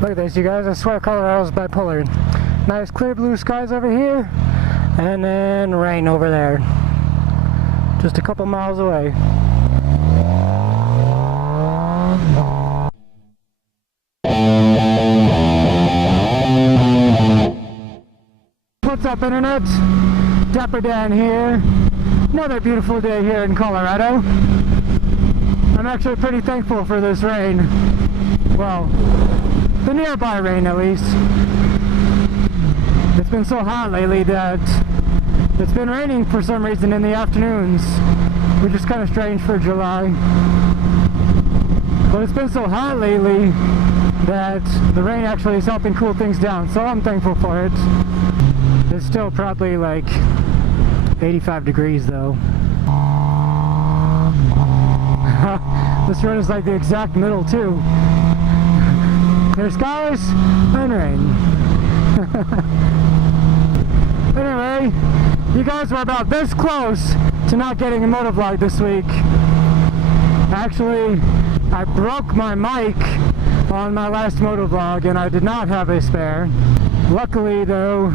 Look at this, you guys. I swear Colorado's bipolar. Nice clear blue skies over here, and then rain over there. Just a couple miles away. What's up, Internet? DapperxDan here. Another beautiful day here in Colorado. I'm actually pretty thankful for this rain. Well, the nearby rain at least. It's been so hot lately that it's been raining for some reason in the afternoons, which is kind of strange for July. But it's been so hot lately that the rain actually is helping cool things down, so I'm thankful for it. It's still probably like 85 degrees though. This road is like the exact middle too. There's skies and rain. Anyway, you guys were about this close to not getting a motovlog this week. Actually, I broke my mic on my last motovlog and I did not have a spare. Luckily though,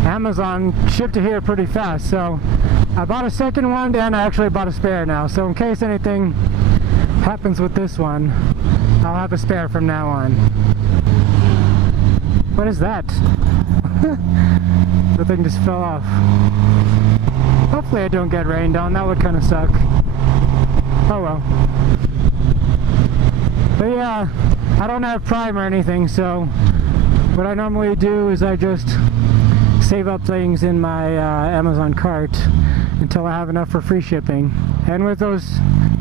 Amazon shipped it here pretty fast, so I bought a second one and I actually bought a spare now. So in case anything happens with this one, I'll have a spare from now on. What is that? The thing just fell off. Hopefully I don't get rained on, that would kind of suck. Oh well. But yeah, I don't have Prime or anything, so what I normally do is I just save up things in my Amazon cart until I have enough for free shipping. And with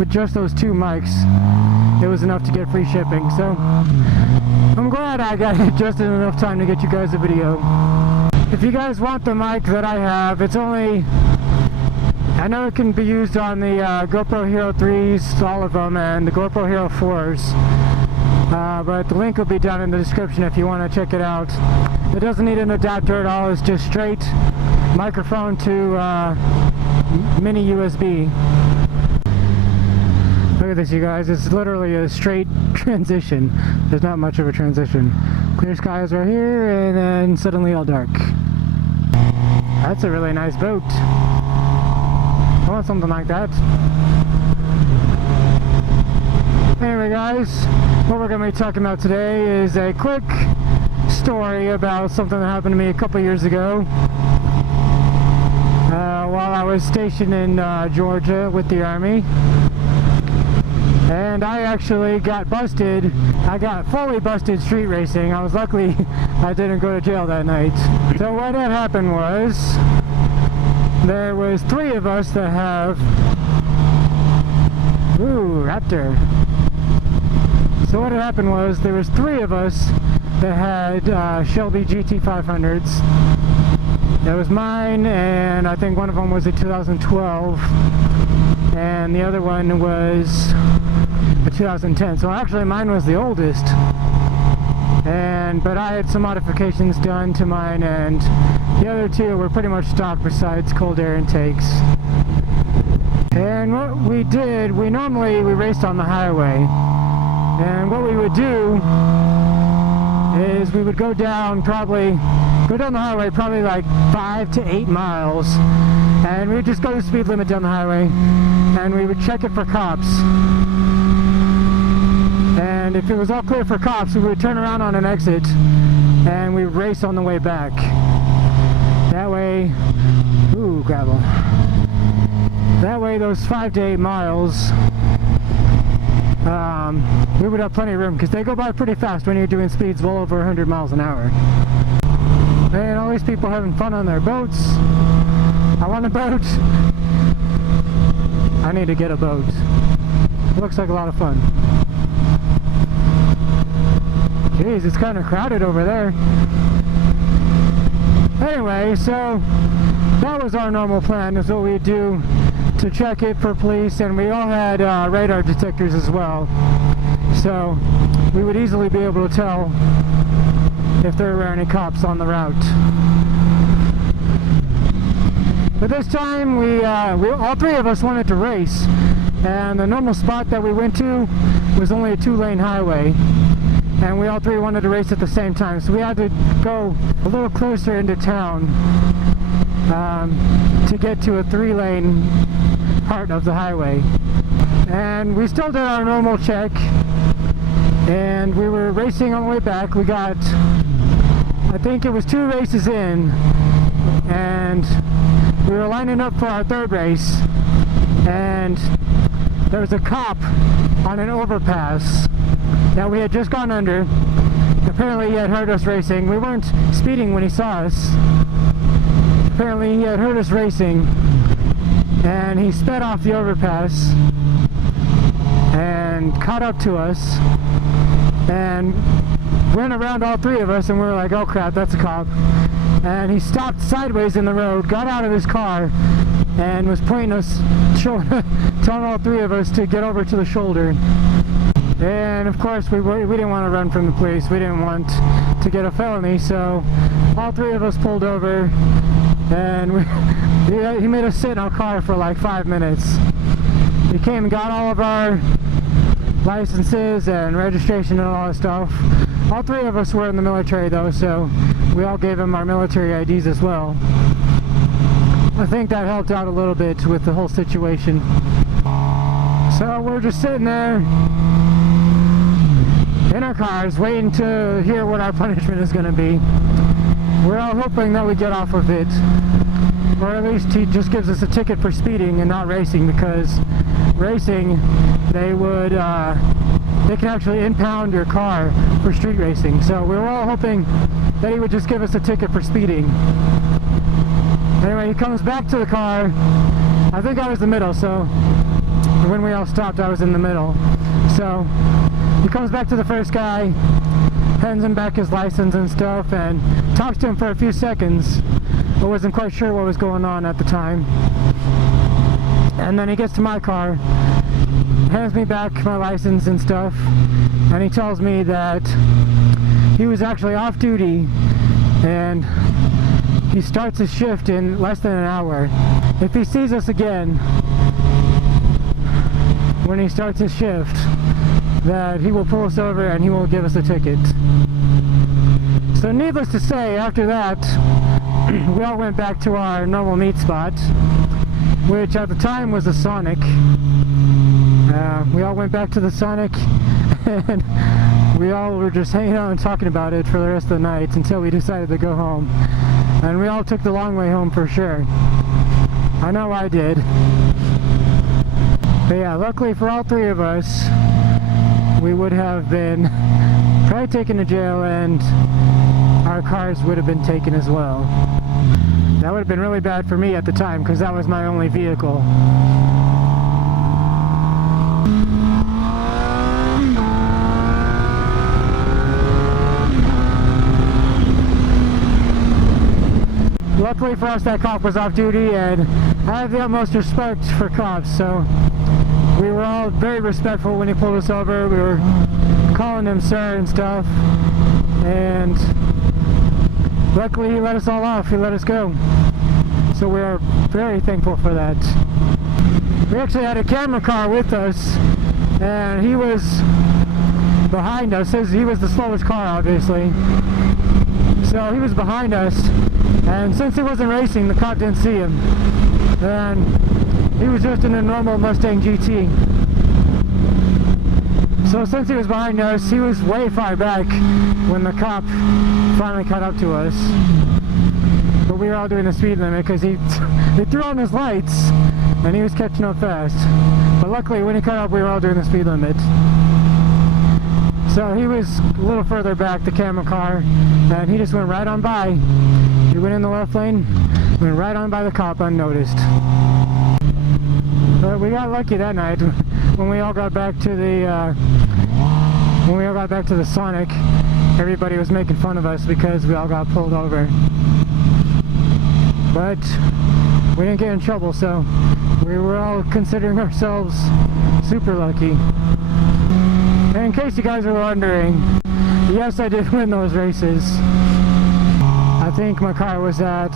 just those two mics, it was enough to get free shipping. So I'm glad I got it just in enough time to get you guys a video. If you guys want the mic that I have, it's only, I know it can be used on the GoPro Hero 3s, all of them, and the GoPro Hero 4s. But the link will be down in the description if you want to check it out. It doesn't need an adapter at all, it's just straight microphone to mini USB. Look at this, you guys, it's literally a straight transition. There's not much of a transition. Clear skies right here, and then suddenly all dark. That's a really nice boat. I want something like that. Anyway guys, what we're going to be talking about today is a quick story about something that happened to me a couple years ago while I was stationed in Georgia with the Army. And I actually got busted. I got fully busted street racing. I was lucky I didn't go to jail that night. So what had happened was, there was 3 of us that have, ooh, Raptor. So what had happened was, there was 3 of us that had Shelby GT500s. That was mine, and I think one of them was a 2012, and the other one was a 2010. So actually mine was the oldest, but I had some modifications done to mine, and the other 2 were pretty much stock besides cold air intakes. And what we did, we raced on the highway, and what we would do is we would go down the highway probably like 5 to 8 miles, and we would just go the speed limit down the highway, and we would check it for cops. And if it was all clear for cops, we would turn around on an exit and we would race on the way back. That way, ooh, gravel. That way those 5 to 8 miles, we would have plenty of room, because they go by pretty fast when you're doing speeds well over 100 miles an hour. And all these people having fun on their boats. I want a boat. I need to get a boat. It looks like a lot of fun. Jeez, it's kind of crowded over there. Anyway, so that was our normal plan, is what we do to check it for police, and we all had radar detectors as well. So we would easily be able to tell if there were any cops on the route. But this time we all 3 of us wanted to race, and the normal spot that we went to was only a 2-lane highway. and we all three wanted to race at the same time, so we had to go a little closer into town to get to a 3-lane part of the highway. And we still did our normal check, and we were racing on the way back. We got, I think it was 2 races in, and we were lining up for our 3rd race, and there was a cop on an overpass that we had just gone under. Apparently he had heard us racing. We weren't speeding when he saw us. Apparently he had heard us racing, and he sped off the overpass and caught up to us and went around all 3 of us, and we were like, oh crap, that's a cop. And he stopped sideways in the road, got out of his car, and was pointing us, telling all 3 of us to get over to the shoulder. And of course we didn't want to run from the police. We didn't want to get a felony, so all 3 of us pulled over, and he made us sit in our car for like 5 minutes. He came and got all of our licenses and registration and all that stuff. All 3 of us were in the military though, so we all gave him our military IDs as well. I think that helped out a little bit with the whole situation. So we're just sitting there in our cars waiting to hear what our punishment is going to be. We're all hoping that we get off of it, or at least he just gives us a ticket for speeding and not racing, because racing, they can actually impound your car for street racing. So we were all hoping that he would just give us a ticket for speeding. Anyway, he comes back to the car. I think I was the middle, so when we all stopped, I was in the middle. So he comes back to the first guy, hands him back his license and stuff, and talks to him for a few seconds, but wasn't quite sure what was going on at the time. And then he gets to my car, hands me back my license and stuff, and he tells me that he was actually off duty and he starts his shift in less than an hour. If he sees us again when he starts his shift, that he will pull us over and he will give us a ticket. So needless to say, after that we all went back to our normal meet spot, which at the time was a Sonic. We all went back to the Sonic, and we all were just hanging out and talking about it for the rest of the night until we decided to go home. And we all took the long way home for sure. I know I did. But yeah, luckily for all 3 of us, we would have been probably taken to jail, and our cars would have been taken as well. That would have been really bad for me at the time, because that was my only vehicle. Luckily for us, that cop was off duty, and I have the utmost respect for cops, so we were all very respectful when he pulled us over. We were calling him sir and stuff, and luckily he let us all off. He let us go. So we are very thankful for that. We actually had a camera car with us, and he was behind us. He was the slowest car, obviously. So he was behind us, and since he wasn't racing, the cop didn't see him. And he was just in a normal Mustang GT. So since he was behind us, he was way far back when the cop finally caught up to us. But we were all doing the speed limit because he threw on his lights and he was catching up fast. But luckily when he caught up, we were all doing the speed limit. So he was a little further back, the camera car, and he just went right on by. He went in the left lane, went right on by the cop unnoticed. But we got lucky that night when we all got back to the Sonic. Everybody was making fun of us because we all got pulled over. But we didn't get in trouble, so we were all considering ourselves super lucky. And in case you guys are wondering, yes, I did win those races. I think my car was at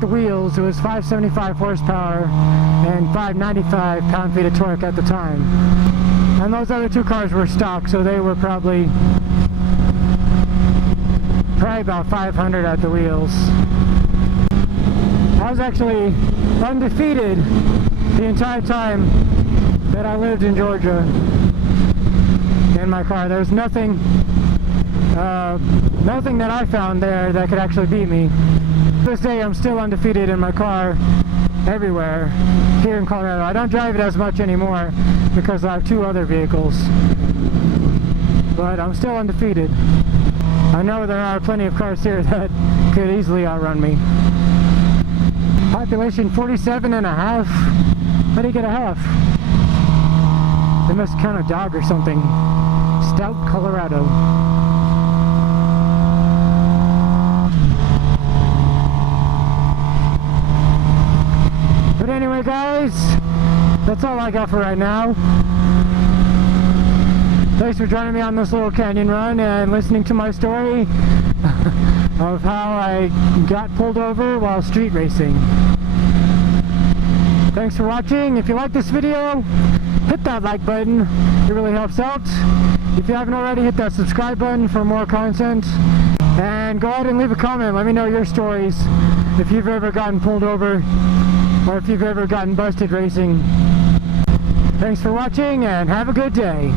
the wheels, it was 575 horsepower and 595 pound-feet of torque at the time. And those other two cars were stock, so they were probably about 500 at the wheels. I was actually undefeated the entire time that I lived in Georgia in my car. There was nothing that I found there that could actually beat me. To this day, I'm still undefeated in my car everywhere here in Colorado. I don't drive it as much anymore because I have two other vehicles, but I'm still undefeated. I know there are plenty of cars here that could easily outrun me. Population 47 and a half. How do you get a half? They must count a dog or something. Stout, Colorado. But anyway, guys, that's all I got for right now. Thanks for joining me on this little canyon run and listening to my story of how I got pulled over while street racing. Thanks for watching. If you like this video, hit that like button. It really helps out. If you haven't already, hit that subscribe button for more content. And go ahead and leave a comment. Let me know your stories. If you've ever gotten pulled over or if you've ever gotten busted racing. Thanks for watching and have a good day.